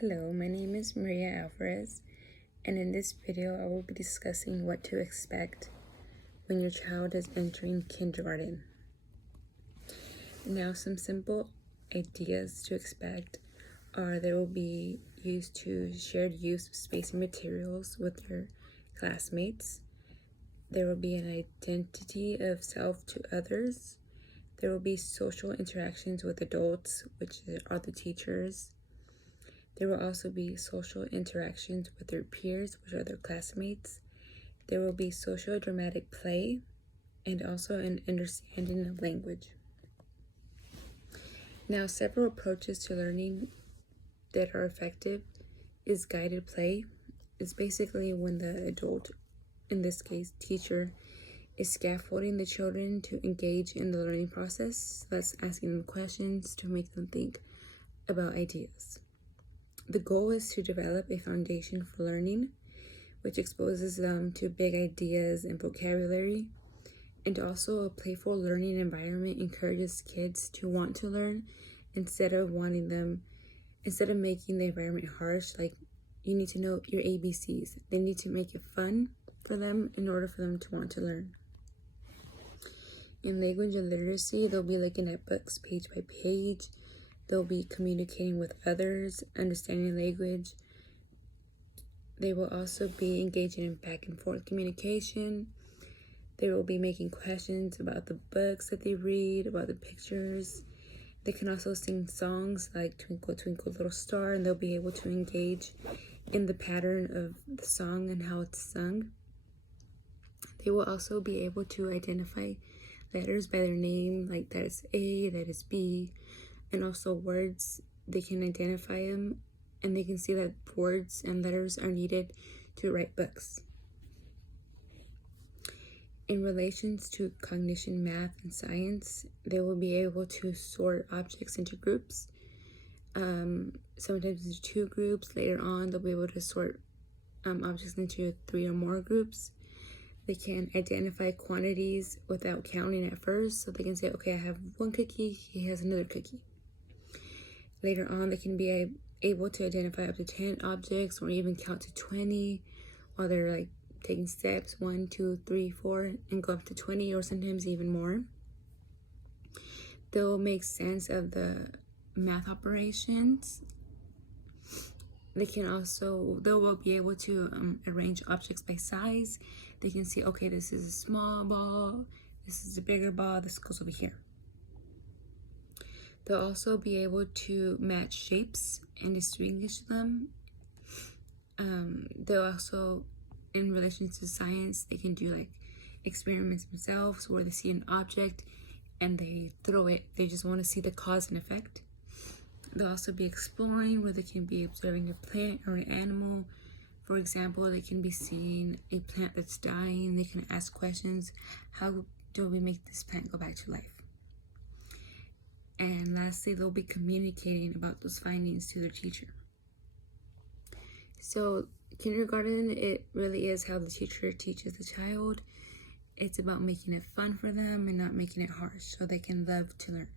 Hello, my name is Maria Alvarez, and in this video I will be discussing what to expect when your child is entering kindergarten. Now, some simple ideas to expect are there will be shared use of space and materials with their classmates. There will be an identity of self to others. There will be social interactions with adults, which are the teachers. There will also be social interactions with their peers, which are their classmates. There will be social dramatic play and also an understanding of language. Now, several approaches to learning that are effective is guided play. It's basically when the adult, in this case teacher, is scaffolding the children to engage in the learning process. That's asking them questions to make them think about ideas. The goal is to develop a foundation for learning, which exposes them to big ideas and vocabulary, and also a playful learning environment encourages kids to want to learn instead of making the environment harsh, like you need to know your ABCs. They need to make it fun for them in order for them to want to learn. In language and literacy, they'll be looking at books page by page. They'll be communicating with others, understanding language. They will also be engaging in back and forth communication. They will be making questions about the books that they read, about the pictures. They can also sing songs like Twinkle, Twinkle, Little Star, and they'll be able to engage in the pattern of the song and how it's sung. They will also be able to identify letters by their name, like that is A, that is B, and also words. They can identify them, and they can see that words and letters are needed to write books. In relations to cognition, math, and science, they will be able to sort objects into groups. Sometimes into 2 groups. Later on, they'll be able to sort objects into 3 or more groups. They can identify quantities without counting at first, so they can say, okay, I have 1 cookie, he has another cookie. Later on, they can be able to identify up to 10 objects or even count to 20 while they're taking steps 1, 2, 3, 4 and go up to 20 or sometimes even more. They'll make sense of the math operations. They will be able to arrange objects by size. They can see, okay, this is a small ball, this is a bigger ball, this goes over here. They'll also be able to match shapes and distinguish them. They'll also, in relation to science, they can do experiments themselves where they see an object and they throw it. They just want to see the cause and effect. They'll also be exploring where they can be observing a plant or an animal. For example, they can be seeing a plant that's dying. They can ask questions. How do we make this plant go back to life? And lastly, they'll be communicating about those findings to their teacher. So kindergarten, it really is how the teacher teaches the child. It's about making it fun for them and not making it harsh so they can love to learn.